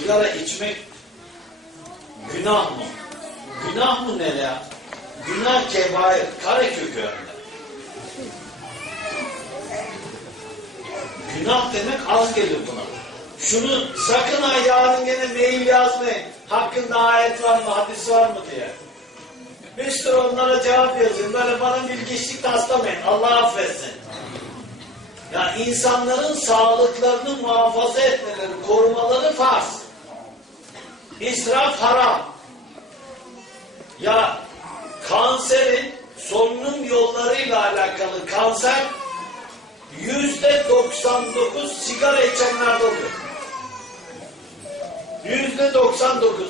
sigara içmek günah mı? Günah mı ne ya? Günah kebair, kare kökü önünde. Günah demek az gelir buna. Şunu sakın ha yarın gene mail yazmayın. Hakkında ayet var mı, hadis var mı diye. Bir sürü onlara cevap yazın. Böyle bana bilgiçlik taslamayın. Allah affetsin. Yani insanların sağlıklarını muhafaza etmeleri, korumaları farz. İsraf haram. Ya kanserin solunum yollarıyla alakalı kanser yüzde 99 sigara içenlerde oluyor. Yüzde 99.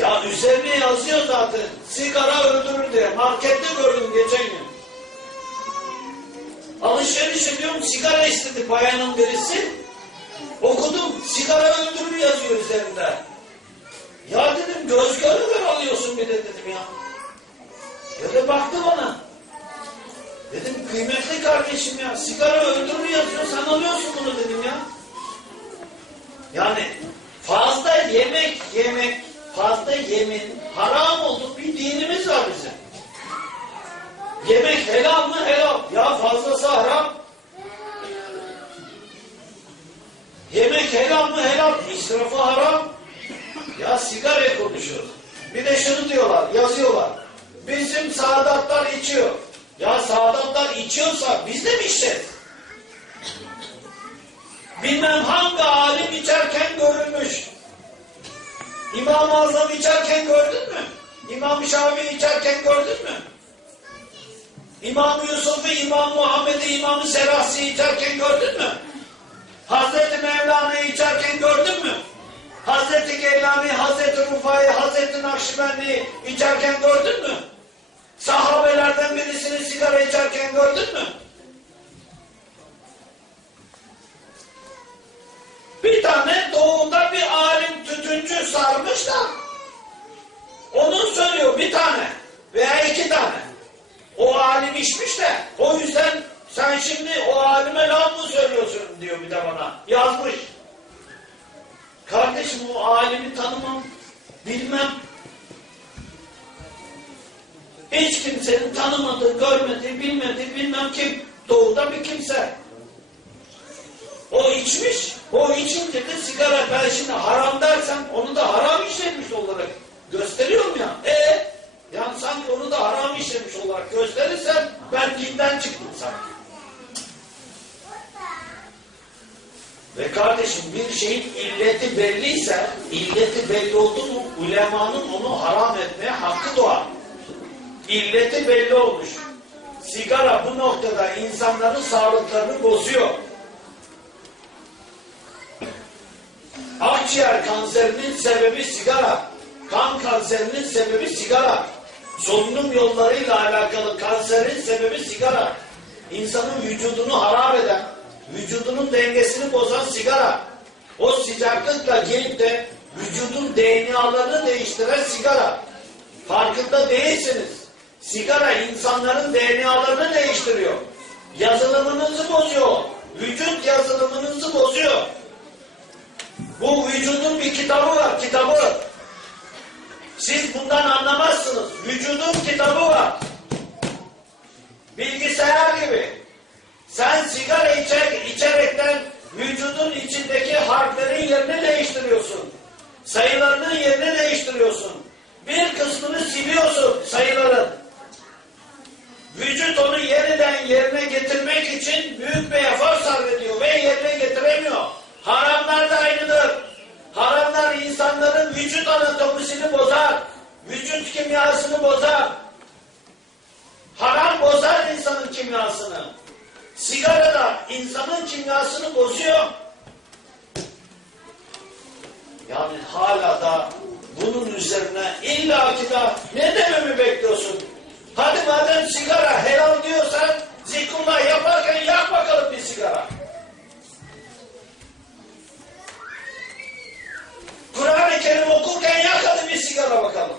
Ya üzerine yazıyor zaten. Sigara öldürür diye. Markette gördüm geçen gün. Alışveriş ediyorum sigara istedi bayanın birisi. Okudum sigara öldürür yazıyor üzerinde. Ya dedim göz göre alıyorsun bir de dedim ya. Da baktı bana. Dedim kıymetli kardeşim ya sigara öldürür yazıyor sen alıyorsun bunu dedim ya. Yani fazla yemek yemek fazla yemin haram oldu bir dinimiz var bizim. Yemek helal mı helal. Ya fazlası haram. Yemek helal mı helal. İsrafı haram. Ya sigara konuşuyoruz. Bir de şunu diyorlar, yazıyorlar. Bizim saadatlar içiyor. Ya saadatlar içiyorsa biz de mi içeceğiz? Bilmem hangi alim içerken görülmüş. İmam-ı Azam içerken gördün mü? İmam Şafii içerken gördün mü? İmam Yusuf'u, İmam Muhammed'i, İmam Serasi içerken gördün mü? Geylani, Hazreti Rufa'yı, Hazreti Nakşibendi'yi içerken gördün mü? Sahabelerden birisini sigara içerken gördün mü? Bir tane doğuda bir alim tütüncü sarmış da onun söylüyor bir tane veya iki tane. O alim içmiş de o yüzden sen şimdi o alime laf mı söylüyorsun diyor bir de bana. Yazmış. Kardeşim o alimi tanımam, bilmem. Hiç kimsenin tanımadığı, görmediği, bilmediği, bilmem kim. Doğuda bir kimse. O içmiş, o içince de sigara şimdi haram dersem onu da haram işlemiş olarak gösteriyorum ya. E yani sanki onu da haram işlemiş olarak gösterirsem ben dinden çıktım sanki. Ve kardeşim bir şeyin illeti belliyse, illeti belli oldu mu ulemanın onu haram etmeye hakkı doğar. İlleti belli olmuş. Sigara bu noktada insanların sağlıklarını bozuyor. Akciğer kanserinin sebebi sigara. Kan kanserinin sebebi sigara. Solunum yollarıyla alakalı kanserin sebebi sigara. İnsanın vücudunu harap eden, vücudunun dengesini bozan sigara. O sıcaklıkla gelip de vücudun DNA'larını değiştiren sigara. Farkında değilsiniz. Sigara insanların DNA'larını değiştiriyor. Yazılımınızı bozuyor. Vücut yazılımınızı bozuyor. Bu vücudun bir kitabı var, kitabı. Siz bundan anlamazsınız. Vücudun kitabı var. Bilgisayar gibi. Sen sigara içer, içerekten vücudun içindeki harflerin yerini değiştiriyorsun. Sayılarının yerini değiştiriyorsun. Bir kısmını siliyorsun sayıların. Vücut onu yeniden yerine getirmek için büyük bir efor sarf ediyor ve yerine getiremiyor. Haramlar da aynıdır. Haramlar insanların vücut anatomisini bozar. Vücut kimyasını bozar. Haram bozar insanın kimyasını. Sigara da insanın kimyasını bozuyor. Yani hala da bunun üzerine illaki da ne dememi bekliyorsun? Hadi madem sigara helal diyorsan zikrullah yaparken yak bakalım bir sigara. Kur'an-ı Kerim okurken yak hadi bir sigara bakalım.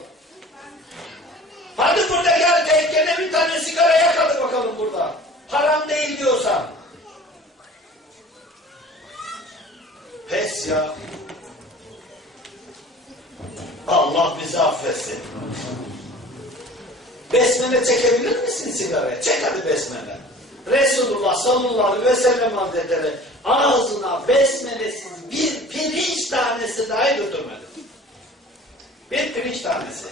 Hadi burada gel tehlikede bir tane sigara yak hadi bakalım burada. Haram değil diyorsan. Pes ya. Allah bizi affetsin. Besmele çekebilir misin sigaraya? Çek hadi besmele. Resulullah sallallahu aleyhi ve sellem hazretleri ağzına besmelesiz bir pirinç tanesi dahi götürmedi. Bir pirinç tanesi.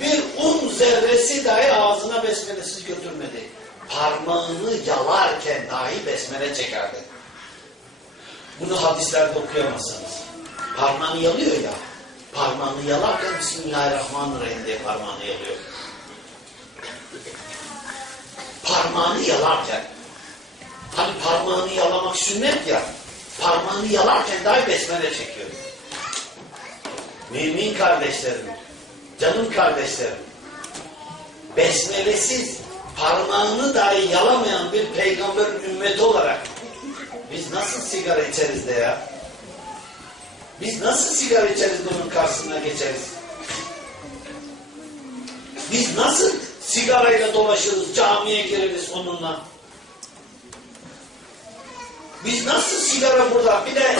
Bir un zerresi dahi ağzına besmelesiz götürmedi. Parmağını yalarken dahi besmele çekerdi. Bunu hadislerde okuyamazsınız. Parmağını yalıyor ya. Parmağını yalarken Bismillahirrahmanirrahim diye parmağını yalıyor. Parmağını yalarken. Hani parmağını yalamak sünnet ya. Parmağını yalarken dahi besmele çekiyor. Mümin kardeşlerim, canım kardeşlerim, besmelesiz parmağını dahi yalamayan bir peygamber ümmeti olarak nasıl sigara içeriz de ya? Biz nasıl sigara içeriz bunun karşısına geçeriz? Biz nasıl sigarayla dolaşırız, camiye gireriz onunla? Biz nasıl sigara burada? Bir de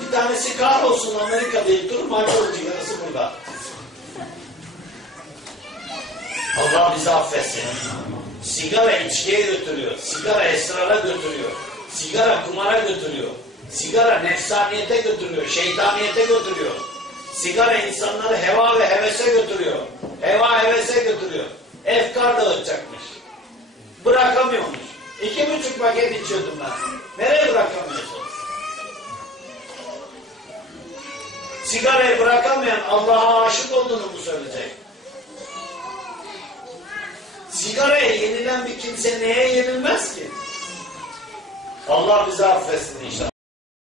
bir tanesi kahrolsun Amerika değil, dur Michael sigarası burada. Allah bizi affetsin. Sigara içkiye götürüyor, sigara esrara götürüyor, sigara kumara götürüyor, sigara nefsaniyete götürüyor, şeytaniyete götürüyor. Sigara insanları heva ve hevese götürüyor. Heva hevese götürüyor. Efkar dağıtacakmış. Bırakamıyormuş. İki buçuk paket içiyordum ben. Nereye bırakamıyorsun? Sigarayı bırakamayan Allah'a aşık olduğunu mu söyleyecek? Sigaraya yenilen bir kimse neye yenilmez ki? Allah bizi affetsin inşallah.